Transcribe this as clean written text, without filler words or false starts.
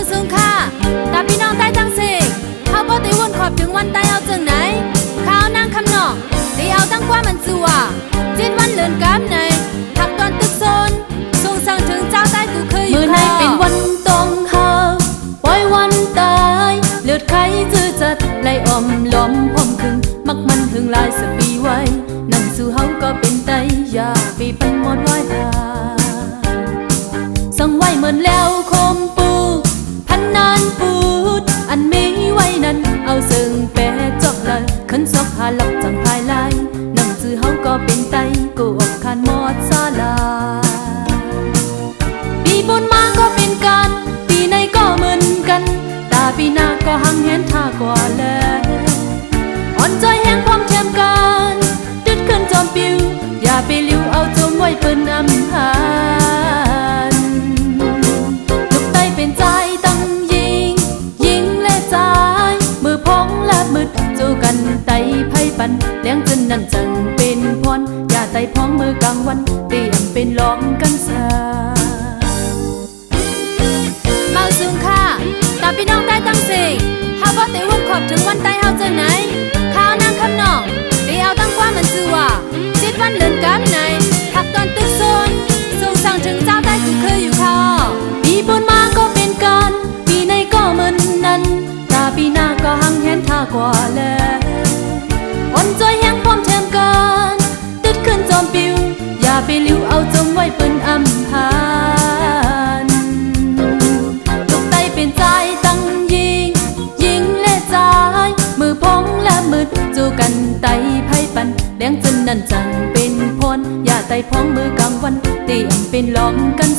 งซึ่งค่าแต่พี่น้องใต้ทั้งสี่เขาบ่ได้วนขอบถึงวันใต้เอาจังไหนข้าวนางคำนองได้เอาตั้งกว่ามันสัวจิตวันเลื่อนกับในทักตอนตึกโซนส่งสั่งถึงเจ้าใต้กูเคยอยู่มือในเป็นวันตรงหาปล่อยวันตายเลือดไข้จืดจัดไหลอ่อมล้อมพมคึงมักมันถึงลายสปีไว้นั่งสู่เฮาก็เป็นไตอย่าปีเป็นหมดไว้หาสั่งไว้เหมือนแล้วคมปูพันนานปูดอันมีไว้นั้นเอาซึ่งแปะจอกเลยขันซอกหาหลับจังภายลายนั่งสู่เฮาก็เป็นไตกูอกคันหมดซาลาปีบนมาก็เป็นกันปีในก็เหมือนกันตาปีหน้าก็หังเห็นท่ากว่าแล้วอ่อนใจแห้งความแถมกันดึดขึ้นจอมปิวอย่าไปลิ้วเอาจมไว้เปิ้นอำหารลูกไตเป็นใจตั้งยิงและใจมือพองและมืดจูกันไตไพ่ปันเลี้ยงจนนั่นจังเป็นพรอย่าไตพองมือกลางวันเตรียมเป็นล้อมกันซาเมาซึงค่าแต่พี่น้องใต้ตั้งสี่เฮาบ่ได้วนขอบถึงวันใต้เฮาจังไหนข้าวนางคำนองได้เอาตั้งกว่ามันซื่อว่าจิตวันเลื่อนกับในทักตอนตึกโซนส่งสั่งถึงเจ้าใต้กูเคยอยู่คอปีบนมาก็เป็นกันปีในก็เหมือนนั้นตาปีหน้าก็หังเห็นท่ากว่าแล้วอ่อนใจแห้งพร้อมแถมกันตึดขึ้นจอมปิวอย่าไปลิ้วเอาจมไว้เปิ้นอำหารลูกไตเป็นใจตั้งยิงและใจมือพองและมืดจูกันไตไพ่ปันเลี้ยงจนนั่นจังเป็นพรอย่าไตพองมือกลางวันเตรียมเป็นล้อมกัน